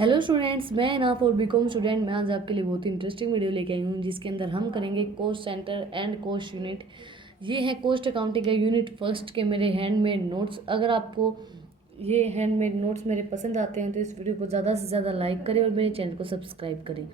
Hello students, मैं enough और BCom student. मैं आज आपके लिए बहुत ही इंटरेस्टिंग वीडियो लेके आई हूँ जिसके अंदर हम करेंगे cost centre and cost unit. ये है कॉस्ट अकाउंटिंग का यूनिट फर्स्ट के मेरे हैंडमेड नोट्स। अगर आपको ये हैंडमेड नोट्स मेरे पसंद आते हैं तो इस वीडियो को ज़्यादा से ज़्यादा लाइक करें और मेरे चैनल को सब्सक्राइब करें।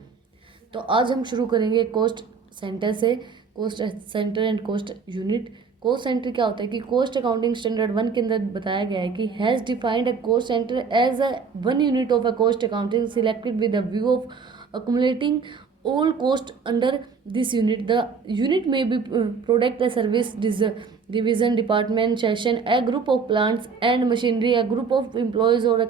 तो आज हम शुरू करेंगे कॉस्ट सेंटर से। Cost centre and cost unit. Cost centre क्या होता है कि कॉस्ट अकाउंटिंग स्टैंडर्ड 1 के अंदर बताया गया है कि has defined a cost centre as a one unit of a cost accounting selected with a view of accumulating all cost under this unit. The unit may be product, a service division, department, session, a group of plants and machinery, a group of employees, or a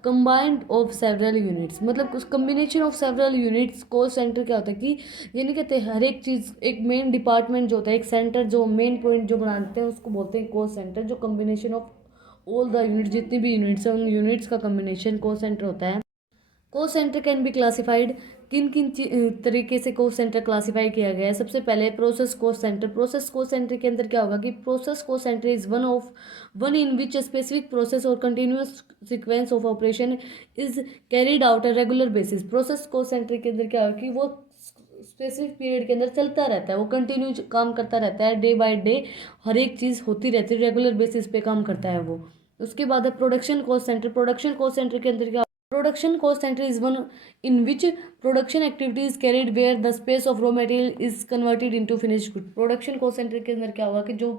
combined of several units. मतलब कुछ combination of several units। cost center क्या होता है कि ये नहीं कहते हर एक चीज़ एक मेन डिपार्टमेंट जो होता है, एक सेंटर जो मेन पॉइंट जो बनाते हैं उसको बोलते हैं कोस्ट सेंटर। जो combination of all the unit, जितनी भी यूनिट्स हैं उन यूनिट्स का कम्बिनेशन कोस्ट सेंटर होता है। Cost centre can be classified. किन किन तरीके से कोस्ट सेंटर क्लासीफाई किया गया है। सबसे पहले process cost centre. Process cost centre के अंदर क्या होगा कि process cost centre is one in which specific process और continuous sequence of operation is carried out a regular basis. Process cost centre के अंदर क्या होगा कि वो स्पेसिफिक पीरियड के अंदर चलता रहता है, वो कंटिन्यू काम करता रहता है, डे बाय डे हर एक चीज़ होती रहती है, रेगुलर बेसिस पे काम करता है वो। उसके बाद है production cost centre. Production cost centre के अंदर क्या, production cost center is one in which production activity is carried where the space of raw material is converted into finished good। Production cost center के अंदर क्या होगा कि जो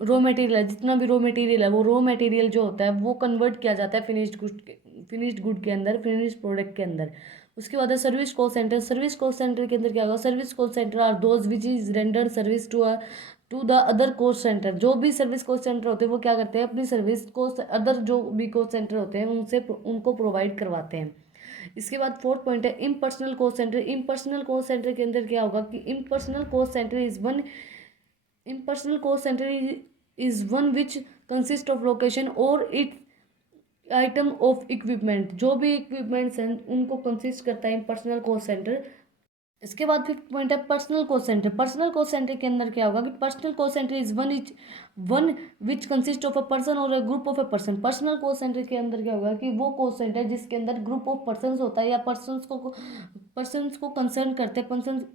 raw material है, जितना भी रॉ मटेरियल है, वो रॉ मटेरियल जो होता है वो कन्वर्ट किया जाता है फिनिश्ड गुड के अंदर, फिनिश्ड प्रोडक्ट के अंदर। उसके बाद है service cost centre. Service cost centre के अंदर क्या होगा, service cost centre are those which is render service to the other cost centre. जो भी सर्विस कोस्ट सेंटर होते हैं वो क्या करते हैं, अपनी सर्विस को अदर जो भी कोस्ट सेंटर होते हैं उनसे उनको प्रोवाइड करवाते हैं। इसके बाद फोर्थ पॉइंट है impersonal cost centre. Impersonal cost centre के अंदर क्या होगा कि impersonal cost centre is one impersonal cost center is one which consists of location or its item of equipment। जो भी इक्विपमेंट्स हैं उनको कंसिस्ट करता है इम्पर्सनल कोस्ट सेंटर। इसके बाद फिफ्थ पॉइंट है personal cost centre. Personal cost centre के अंदर क्या होगा कि personal cost centre is one which consist of a person और a group of a person. Personal cost centre के अंदर क्या होगा कि वो कोस्ट सेंटर जिसके अंदर ग्रुप ऑफ पर्सनस होता है या पर्सनस को कंसर्न करते हैं,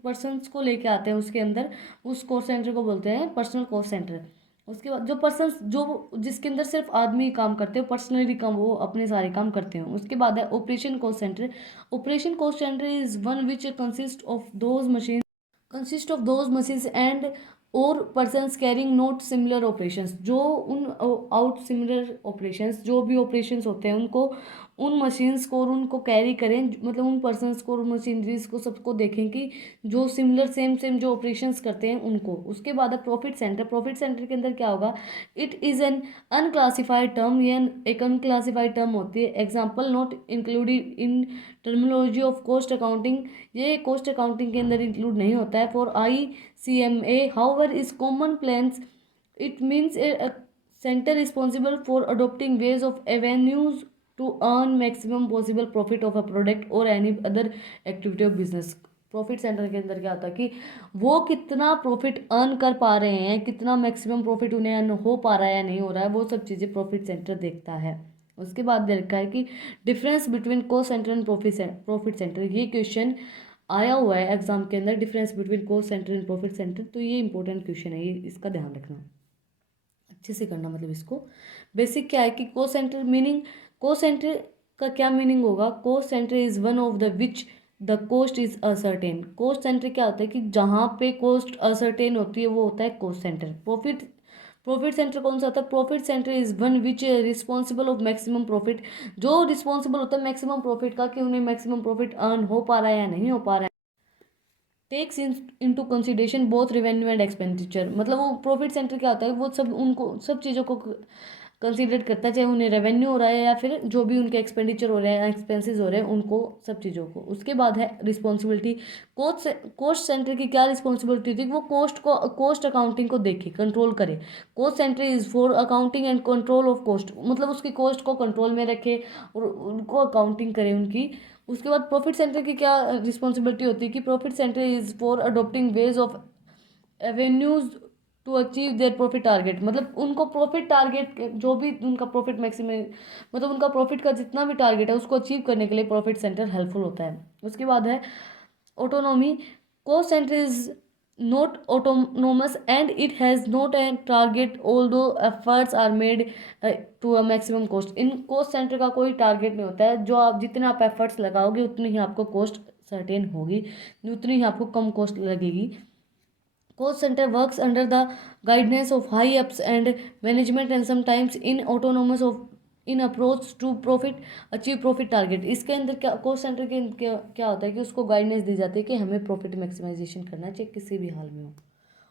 पर्सनस को लेके आते हैं उसके अंदर, उस कोस्ट सेंटर को बोलते हैं पर्सनल कोस्ट सेंटर। उसके बाद जो पर्सन जो जिसके अंदर सिर्फ आदमी काम करते हो, पर्सनली काम, वो अपने सारे काम करते हैं। उसके बाद है operation cost centre. Operation cost centre is one which consist of those machines and और persons carrying not similar operations. जो उन आउट सिमिलर ऑपरेशंस, जो भी ऑपरेशंस होते हैं उनको, उन मशीन्स को और उनको कैरी करें, मतलब उन पर्सनस को और मशीनरीज को सबको देखें कि जो सिमिलर सेम सेम जो ऑपरेशंस करते हैं उनको। उसके बाद है प्रॉफिट सेंटर। प्रॉफिट सेंटर के अंदर क्या होगा, it is an unclassified term. ये एक अनक्लासिफाइड टर्म होती है। Example not included in terminology of cost accounting. ये कॉस्ट अकाउंटिंग के अंदर इंक्लूड नहीं होता है। For ICMA however is common parlance, it means a centre responsible for adopting ways of avenues to earn maximum possible profit of a product और any other activity of business. Profit centre के अंदर क्या होता है कि वो कितना profit earn कर पा रहे हैं, कितना मैक्सिमम प्रॉफिट उन्हें अर्न हो पा रहा है या नहीं हो रहा है, वो सब चीज़ें प्रॉफिट सेंटर देखता है। उसके बाद दे रखा है कि difference between cost centre and profit centre. ये क्वेश्चन आया हुआ है एग्जाम के अंदर, difference between cost centre and profit centre. तो ये इंपॉर्टेंट क्वेश्चन है, ये इसका ध्यान रखना, अच्छे से करना। मतलब इसको बेसिक क्या है कि cost centre meaning, cost centre का क्या मीनिंग होगा, cost centre is one of the which the cost is ascertain. Cost centre क्या होता है कि जहाँ पे कॉस्ट असर्टेन होती है वो होता है कॉस्ट सेंटर। प्रॉफिट सेंटर कौन सा होता है, profit centre is one which responsible of maximum profit. जो रिस्पॉन्सिबल होता है मैक्सिमम प्रॉफिट का, कि उन्हें मैक्सिमम प्रॉफिट अर्न हो पा रहा है या नहीं हो पा रहा है। Takes into consideration both revenue and expenditure. मतलब वो प्रॉफिट सेंटर क्या होता है, वो सब उनको सब चीज़ों को कंसीडर करता है, चाहे उन्हें रेवेन्यू हो रहा है या फिर जो भी उनके एक्सपेंडिचर हो रहे हैं, एक्सपेंसेस हो रहे हैं, उनको सब चीज़ों को। उसके बाद है रिस्पॉन्सिबिलिटी। कोस्ट सेंटर की क्या रिस्पॉन्सिबिलिटी थी, वो कॉस्ट अकाउंटिंग को देखे, कंट्रोल करे। Cost centre is for accounting and control of cost, मतलब उसकी कॉस्ट को कंट्रोल में रखे और उनको अकाउंटिंग करे उनकी। उसके बाद प्रॉफिट सेंटर की क्या रिस्पॉन्सिबिलिटी होती है कि profit centre is for adopting ways of avenues to achieve their profit target, मतलब उनको प्रॉफिट टारगेट जो भी उनका प्रॉफिट मैक्सिमम, मतलब उनका प्रॉफिट का जितना भी टारगेट है उसको अचीव करने के लिए प्रॉफिट सेंटर हेल्पफुल होता है। उसके बाद है autonomy. Cost centre is not autonomous and it has not a target although efforts are made to a maximum cost. इन कॉस्ट सेंटर का कोई टारगेट नहीं होता है, जो आप जितने आप एफर्ट्स लगाओगे उतनी ही आपको कॉस्ट सर्टेन होगी, उतनी ही आपको कम कॉस्ट लगेगी। Cost center works under the guidance of high ups and management and sometimes in autonomous of in approach to profit achieve profit target. इसके अंदर क्या कॉस्ट सेंटर के क्या होता है कि उसको गाइडेंस दी जाती है कि हमें प्रॉफिट मैक्सिमाइजेशन करना चाहिए किसी भी हाल में हो।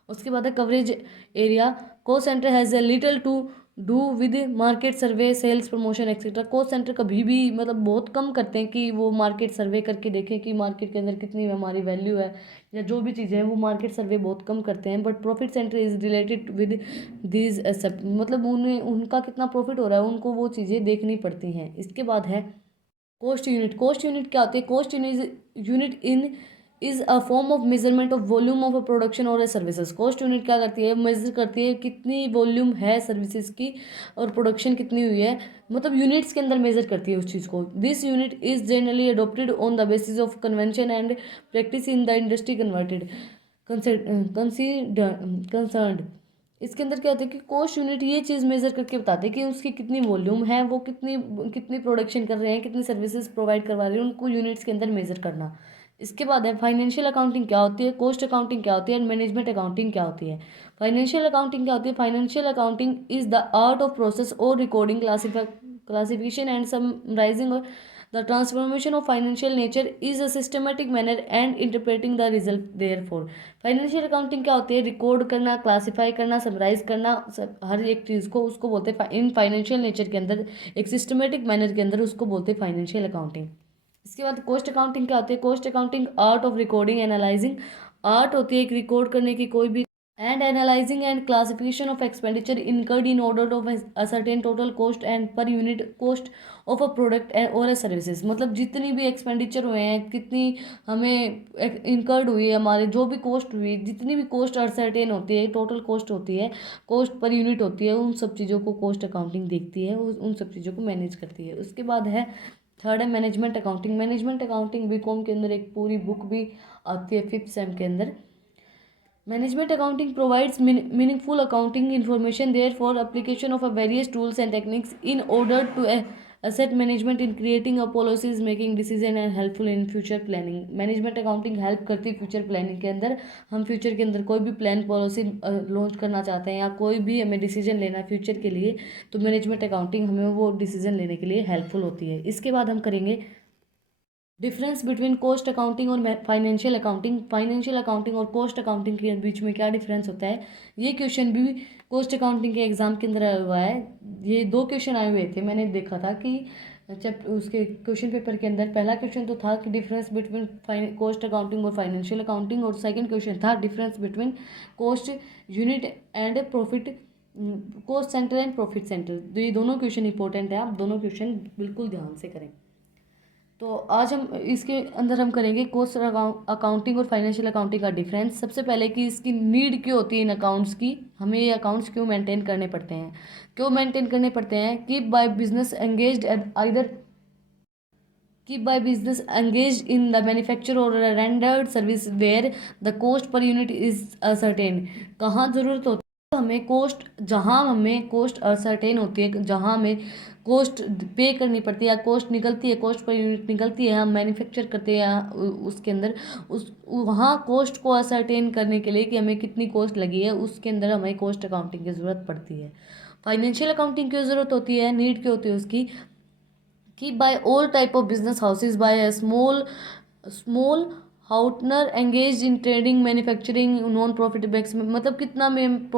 उसके बाद है coverage area. Cost centre has a little to do with market survey sales promotion etcetera. Cost centre कभी भी मतलब बहुत कम करते हैं कि वो मार्केट सर्वे करके देखें कि मार्केट के अंदर कितनी हमारी वैल्यू है या जो भी चीज़ें हैं, वो मार्केट सर्वे बहुत कम करते हैं। But profit centre is related with these accept, मतलब उन्हें उनका कितना प्रॉफिट हो रहा है उनको वो चीज़ें देखनी पड़ती हैं। इसके बाद है कोस्ट यूनिट। कोस्ट यूनिट क्या होती है? Cost unit in is a form of measurement of volume of a production और सर्विसेज। कॉस्ट यूनिट क्या करती है? मेजर करती है कितनी वॉल्यूम है सर्विसेज की और प्रोडक्शन कितनी हुई है, मतलब यूनिट्स के अंदर मेजर करती है उस चीज़ को। This unit is generally adopted on the basis of convention and practice in the industry converted concerned. इसके अंदर क्या होता है कि कॉस्ट यूनिट ये चीज़ मेजर करके बताते हैं कि उसकी कितनी वॉल्यूम है, वो कितनी कितनी प्रोडक्शन कर रहे हैं, कितनी सर्विसेज प्रोवाइड करवा रहे हैं, उनको यूनिट्स के अंदर मेजर करना। इसके बाद है फाइनेंशियल अकाउंटिंग क्या होती है, कॉस्ट अकाउंटिंग क्या होती है एंड मैनेजमेंट अकाउंटिंग क्या होती है। फाइनेंशियल अकाउंटिंग क्या होती है? Financial accounting is the art of process और recording classification and summarizing the transformation of financial nature is a systematic manner and interpreting the result therefore। Financial accounting क्या होती है? रिकॉर्ड करना, क्लासीफाई करना, summarise करना हर एक चीज़ को, उसको बोलते हैं इन फाइनेंशियल नेचर के अंदर एक सिस्टमेटिक मैनर के अंदर उसको बोलते हैं फाइनेंशियल अकाउंटिंग। इसके बाद कॉस्ट अकाउंटिंग क्या होती है? Cost accounting art of recording analysing, art होती है एक रिकॉर्ड करने की कोई भी and analyzing and classification of expenditure incurred in order of ascertain total cost and per unit cost of a product or a services। मतलब जितनी भी एक्सपेंडिचर हुए हैं, कितनी हमें इनकर्ड हुई है, हमारे जो भी कॉस्ट हुई, जितनी भी कॉस्ट असर्टेन होती है, टोटल कॉस्ट होती है, कॉस्ट पर यूनिट होती है, उन सब चीज़ों को कॉस्ट अकाउंटिंग देखती है, उन सब चीज़ों को मैनेज करती है। उसके बाद है थर्ड है management accounting. Management accounting BCom के अंदर एक पूरी बुक भी आती है 5th सेम के अंदर। Management accounting provides meaningful accounting information there for application of a various tools and techniques in order to asset management in creating a policies, making decision and helpful in future planning। Management accounting help करती है future planning के अंदर। हम future के अंदर कोई भी plan policy launch करना चाहते हैं या कोई भी हमें डिसीजन लेना है फ्यूचर के लिए, तो मैनेजमेंट अकाउंटिंग हमें वो डिसीजन लेने के लिए हेल्पफुल होती है। इसके बाद हम करेंगे डिफरेंस बिटवीन कॉस्ट अकाउंटिंग और फाइनेंशियल अकाउंटिंग। फाइनेंशियल अकाउंटिंग और कॉस्ट अकाउंटिंग के बीच में क्या डिफरेंस होता है? ये क्वेश्चन भी कॉस्ट अकाउंटिंग के एग्जाम के अंदर आया हुआ है। ये 2 क्वेश्चन आए हुए थे, मैंने देखा था कि जब उसके क्वेश्चन पेपर के अंदर पहला क्वेश्चन तो था कि डिफरेंस बिटवीन कॉस्ट अकाउंटिंग और फाइनेंशियल अकाउंटिंग, और सेकंड क्वेश्चन था difference between cost unit and profit, cost centre and profit centre. तो ये दोनों क्वेश्चन इंपॉर्टेंट है, आप दोनों क्वेश्चन बिल्कुल ध्यान से करें। तो आज हम इसके अंदर हम करेंगे कॉस्ट अकाउंटिंग और फाइनेंशियल अकाउंटिंग का डिफरेंस। सबसे पहले कि इसकी नीड क्यों होती है इन अकाउंट्स की, हमें ये अकाउंट्स क्यों मेंटेन करने पड़ते हैं, क्यों मेंटेन करने पड़ते हैं? कि by business engaged either keep by business engaged in the manufacture or rendered service where the cost per unit is certain। कहाँ ज़रूरत होती है हमें कोस्ट, जहाँ हमें कोस्ट असर्टेन होती है, जहाँ हमें कोस्ट पे करनी पड़ती है या कोस्ट निकलती है, कोस्ट पर यूनिट निकलती है, हम मैन्युफैक्चर करते हैं उसके अंदर, उस वहाँ कोस्ट को असर्टेन करने के लिए कि हमें कितनी कॉस्ट लगी है, उसके अंदर हमें कॉस्ट अकाउंटिंग की ज़रूरत पड़ती है। फाइनेंशियल अकाउंटिंग की ज़रूरत होती है, नीड की होती है उसकी कि by all type of business houses by a small हाउटनर engage in trading manufacturing non profit maximum, मतलब कितना में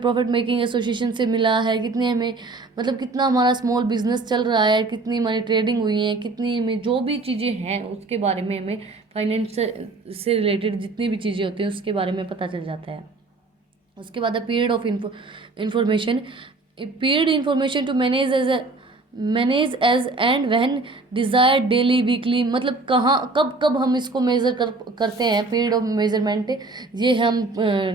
प्रॉफिट मेकिंग एसोसिएशन से मिला है, कितने हमें, मतलब कितना हमारा स्मॉल बिजनेस चल रहा है, कितनी हमारी ट्रेडिंग हुई है, कितनी में जो भी चीज़ें हैं उसके बारे में हमें फाइनेंस से रिलेटेड जितनी भी चीज़ें होती हैं उसके बारे में पता चल जाता है। उसके बाद the period of information, period information to manage as manage as and when desire daily weekly, मतलब कहाँ कब कब हम इसको मेज़र करते हैं, पीरियड ऑफ मेजरमेंट। ये हम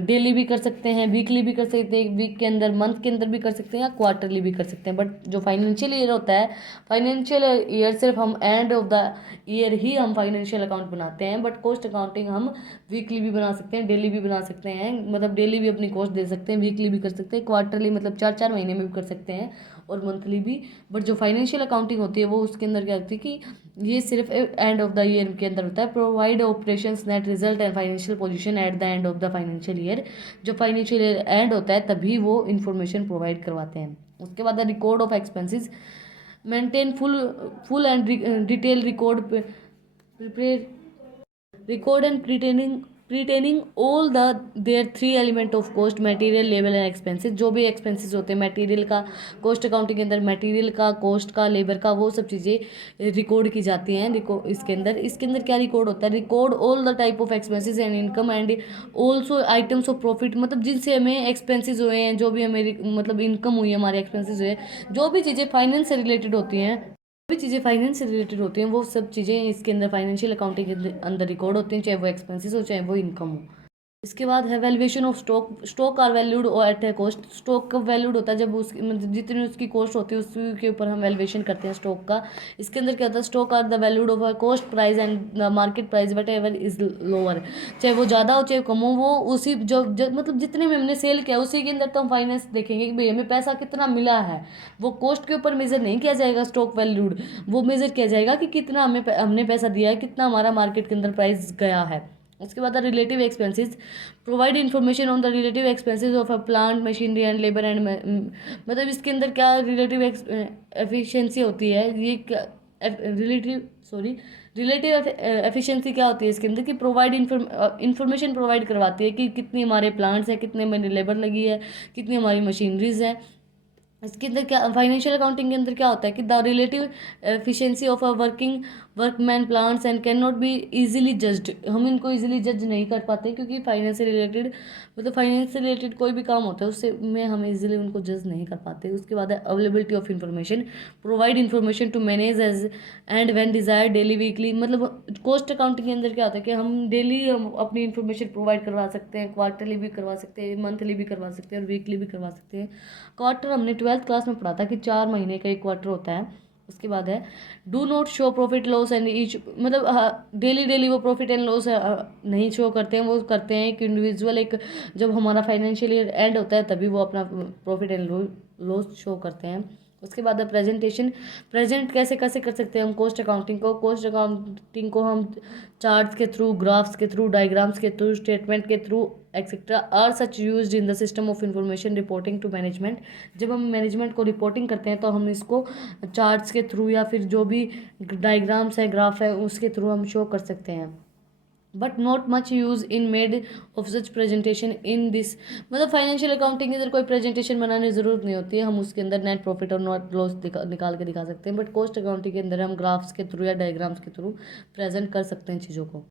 डेली भी कर सकते हैं, वीकली भी कर सकते हैं, वीक के अंदर, मंथ के अंदर भी कर सकते हैं, या क्वार्टरली भी कर सकते हैं। बट जो फाइनेंशियल ईयर होता है, फाइनेंशियल ईयर सिर्फ हम एंड ऑफ द ईयर ही हम फाइनेंशियल अकाउंट बनाते हैं। बट कॉस्ट अकाउंटिंग हम वीकली भी बना सकते हैं, डेली भी बना सकते हैं, मतलब डेली भी अपनी कॉस्ट दे सकते हैं, वीकली भी कर सकते हैं, क्वार्टरली मतलब 4-4 महीने में भी कर सकते हैं, और मंथली भी। बट जो फाइनेंशियल अकाउंटिंग होती है वो उसके अंदर क्या होती है कि ये सिर्फ एंड ऑफ द ईयर के अंदर होता है। Provide operations net result and financial position at the end of the financial year. जो फाइनेंशियल ईयर एंड होता है तभी वो इन्फॉर्मेशन प्रोवाइड करवाते हैं। उसके बाद record of expenses, maintain full and detail record, prepare record and pretaining all the their three element of cost, material, labor and expenses। जो भी expenses होते हैं मटेरियल का, cost accounting के अंदर मटेरियल का, cost का, लेबर का, वो सब चीज़ें रिकॉर्ड की जाती हैं। इसके अंदर क्या रिकॉर्ड होता है? Record all the type of expenses and income and also items of profit, मतलब जिनसे हमें एक्सपेंसेस हुए हैं, जो भी हमें मतलब इनकम हुई है, हमारे एक्सपेंसेस हुए, जो भी चीज़ें फाइनेंस से रिलेटेड होती हैं, भी चीज़ें फाइनेंस से रिलेटेड होती हैं, वो सब चीज़ें इसके अंदर फाइनेंशियल अकाउंटिंग के अंदर रिकॉर्ड होती हैं, चाहे वो एक्सपेंसेस हो, चाहे वो इनकम हो। इसके बाद है valuation of stock. Stock are valued at a cost. Stock कब वैल्यूड होता है? जब उसकी मतलब जितनी उसकी कॉस्ट होती है उसके ऊपर हम वैल्यूएशन करते हैं स्टॉक का। इसके अंदर क्या होता है? Stock are the valued of a cost price and market price whatever is lower. चाहे वो ज़्यादा हो चाहे कम हो, वो उसी जो मतलब जितने में हमने सेल किया उसी के अंदर तो हम फाइनेंस देखेंगे कि भाई हमें पैसा कितना मिला है। वो कॉस्ट के ऊपर मेजर नहीं किया जाएगा स्टॉक वैल्यूड, वो मेजर किया जाएगा कि कितना हमने पैसा दिया है, कितना हमारा मार्केट के अंदर प्राइस गया है। उसके बाद relative expenses, provide information on the relative expenses of a plant, machinery and labour and, मतलब इसके अंदर क्या रिलेटिव एफिशिएंसी होती है, ये क्या रिलेटिव एफिशिएंसी क्या होती है इसके अंदर? कि प्रोवाइड इन्फॉर्मेशन प्रोवाइड करवाती है कि कितनी हमारे प्लांट्स हैं, कितने में लेबर लगी है, कितनी हमारी मशीनरीज हैं। इसके अंदर क्या फाइनेंशियल अकाउंटिंग के अंदर क्या होता है कि the relative efficiency of a workman plants and can not be easily judged. हम इनको इजीली जज नहीं कर पाते क्योंकि फाइनेंस से रिलेटेड, मतलब फाइनेंस से रिलेटेड कोई भी काम होता है उससे में हम इजीली उनको जज नहीं कर पाते। उसके बाद है availability of information, provide information to manage as and when desire daily weekly. मतलब कॉस्ट अकाउंटिंग के अंदर क्या होता है कि हम डेली अपनी इन्फॉर्मेशन प्रोवाइड करवा सकते हैं, क्वार्टरली भी करवा सकते हैं, मंथली भी करवा सकते हैं, और वीकली भी करवा सकते हैं। क्वार्टर हमने 12th क्लास में पढ़ा था कि 4 महीने का एक क्वार्टर होता है। उसके बाद है do not show profit loss and each, मतलब डेली डेली वो प्रॉफिट एंड लॉस नहीं शो करते हैं, वो करते हैं एक इंडिविजुअल, एक जब हमारा फाइनेंशियल ईयर एंड होता है तभी वो अपना प्रॉफिट एंड लॉस शो करते हैं। उसके बाद है प्रेजेंटेशन। प्रेजेंट कैसे कैसे कर सकते हैं हम कॉस्ट अकाउंटिंग को? कॉस्ट अकाउंटिंग को हम चार्ट्स के थ्रू, ग्राफ्स के थ्रू, डायग्राम्स के थ्रू, स्टेटमेंट के through etcetera are such used in the system of information reporting to management. जब हम मैनेजमेंट को रिपोर्टिंग करते हैं तो हम इसको चार्ट्स के थ्रू या फिर जो भी डायग्राम्स है, ग्राफ है, उसके थ्रू हम शो कर सकते हैं। But not much use in made of such presentation in this, मतलब फाइनेंशियल अकाउंटिंग के अंदर कोई प्रेजेंटेशन बनाने की जरूरत नहीं होती है, हम उसके अंदर नेट प्रॉफिट और नेट लॉस निकाल के दिखा सकते हैं। बट कॉस्ट अकाउंटिंग के अंदर हम ग्राफ्स के थ्रू या डायग्राम्स के थ्रू प्रेजेंट कर सकते हैं चीज़ों को।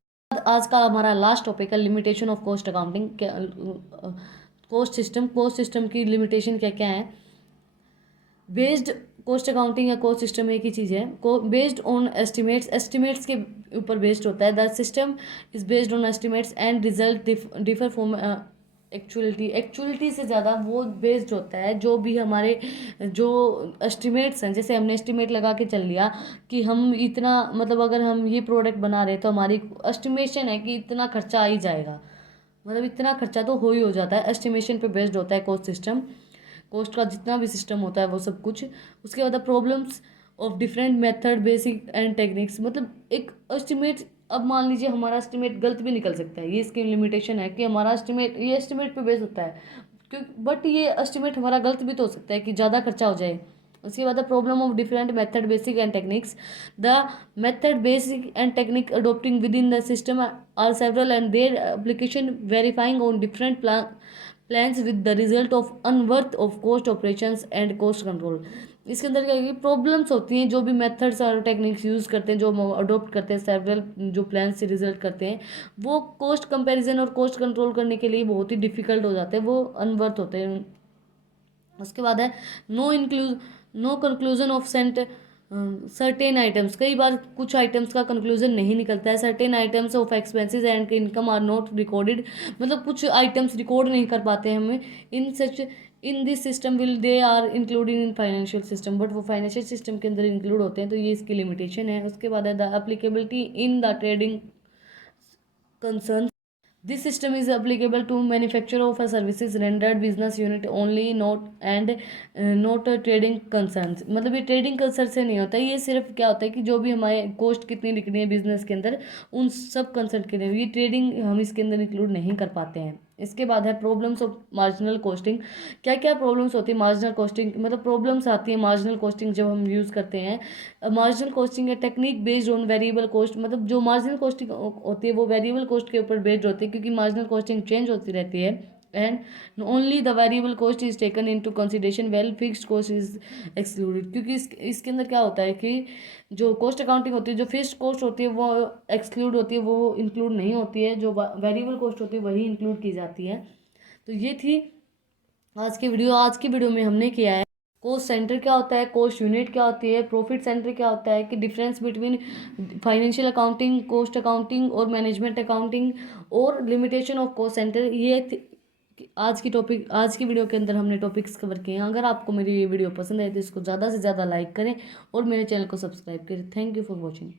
आज का हमारा लास्ट टॉपिक है limitation of cost accounting. Cost system की लिमिटेशन क्या क्या है? बेस्ड कॉस्ट अकाउंटिंग या कॉस्ट सिस्टम एक ही चीज़ है। बेस्ड ऑन एस्टिमेट्स के ऊपर बेस्ड होता है। The system is based on estimates and result differ from actuality से ज़्यादा वो बेस्ड होता है। जो भी हमारे जो एस्टिमेट्स हैं, जैसे हमने एस्टिमेट लगा के चल लिया कि हम इतना, मतलब अगर हम ये प्रोडक्ट बना रहे तो हमारी एस्टिमेशन है कि इतना खर्चा आ ही जाएगा, मतलब इतना खर्चा तो हो ही हो जाता है। एस्टिमेशन पे बेस्ड होता है कॉस्ट सिस्टम। कॉस्ट का जितना भी सिस्टम होता है वो सब कुछ। उसके बाद problems of different method, basic and techniques, मतलब एक एस्टिमेट, अब मान लीजिए हमारा एस्टिमेट गलत भी निकल सकता है, ये इसकी लिमिटेशन है कि हमारा एस्टिमेट, ये एस्टिमेट पे बेस होता है क्योंकि, बट ये एस्टिमेट हमारा गलत भी तो हो सकता है कि ज़्यादा खर्चा हो जाए। उसके बाद the problem of different method, basic and techniques. The method, basic and technique adopting within the system are several and their application verifying on different plans with the result of unearth of cost operations and cost control. इसके अंदर क्या है? Problems होती हैं जो भी methods और techniques use करते हैं, जो अडोप्ट करते हैं, सेवरल जो प्लान से रिजल्ट करते हैं, वो कॉस्ट कंपैरिजन और कॉस्ट कंट्रोल करने के लिए बहुत ही डिफिकल्ट हो जाते हैं, वो अनवर्थ होते हैं। उसके बाद है no conclusion of certain items. कई बार कुछ आइटम्स का कंक्लूजन नहीं निकलता है। Certain items of expenses and income are not recorded, मतलब कुछ आइटम्स रिकॉर्ड नहीं कर पाते हैं हमें। In this system will they are including in financial system, but वो फाइनेंशियल सिस्टम के अंदर इंक्लूड होते हैं, तो ये इसकी लिमिटेशन है। उसके बाद है the applicability in the trading concern. This system is applicable to manufacture of a services rendered business unit only, not trading concerns। मतलब ये ट्रेडिंग कंसर्न से नहीं होता है, ये सिर्फ क्या होता है कि जो भी हमारे कॉस्ट कितनी लिखनी है बिजनेस के अंदर, उन सब कंसर्न के लिए ये ट्रेडिंग हम इसके अंदर इंक्लूड नहीं कर पाते हैं। इसके बाद है प्रॉब्लम्स ऑफ मार्जिनल कॉस्टिंग। क्या क्या प्रॉब्लम्स होती है मार्जिनल कॉस्टिंग, मतलब प्रॉब्लम्स आती है मार्जिनल कॉस्टिंग जब हम यूज़ करते हैं। मार्जिनल कॉस्टिंग है technique based on variable cost, मतलब जो मार्जिनल कॉस्टिंग होती है वो वेरिएबल कॉस्ट के ऊपर बेस्ड होती है, क्योंकि मार्जिनल कॉस्टिंग चेंज होती रहती है। And only the variable cost is taken into consideration well fixed cost is excluded. क्योंकि इसके अंदर क्या होता है कि जो कॉस्ट अकाउंटिंग होती है, जो फिक्स्ड कॉस्ट होती है वो एक्सक्लूड होती है, वो इंक्लूड नहीं होती है, जो वेरिएबल कॉस्ट होती है वही इंक्लूड की जाती है। तो ये थी आज की वीडियो में हमने किया है कॉस्ट सेंटर क्या होता है, कॉस्ट यूनिट क्या होती है, प्रॉफिट सेंटर क्या होता है, कि difference between financial accounting, cost accounting और मैनेजमेंट अकाउंटिंग, और लिमिटेशन ऑफ कॉस्ट सेंटर। आज की वीडियो के अंदर हमने टॉपिक्स कवर किए हैं। अगर आपको मेरी ये वीडियो पसंद है तो इसको ज़्यादा से ज़्यादा लाइक करें और मेरे चैनल को सब्सक्राइब करें। Thank you for watching.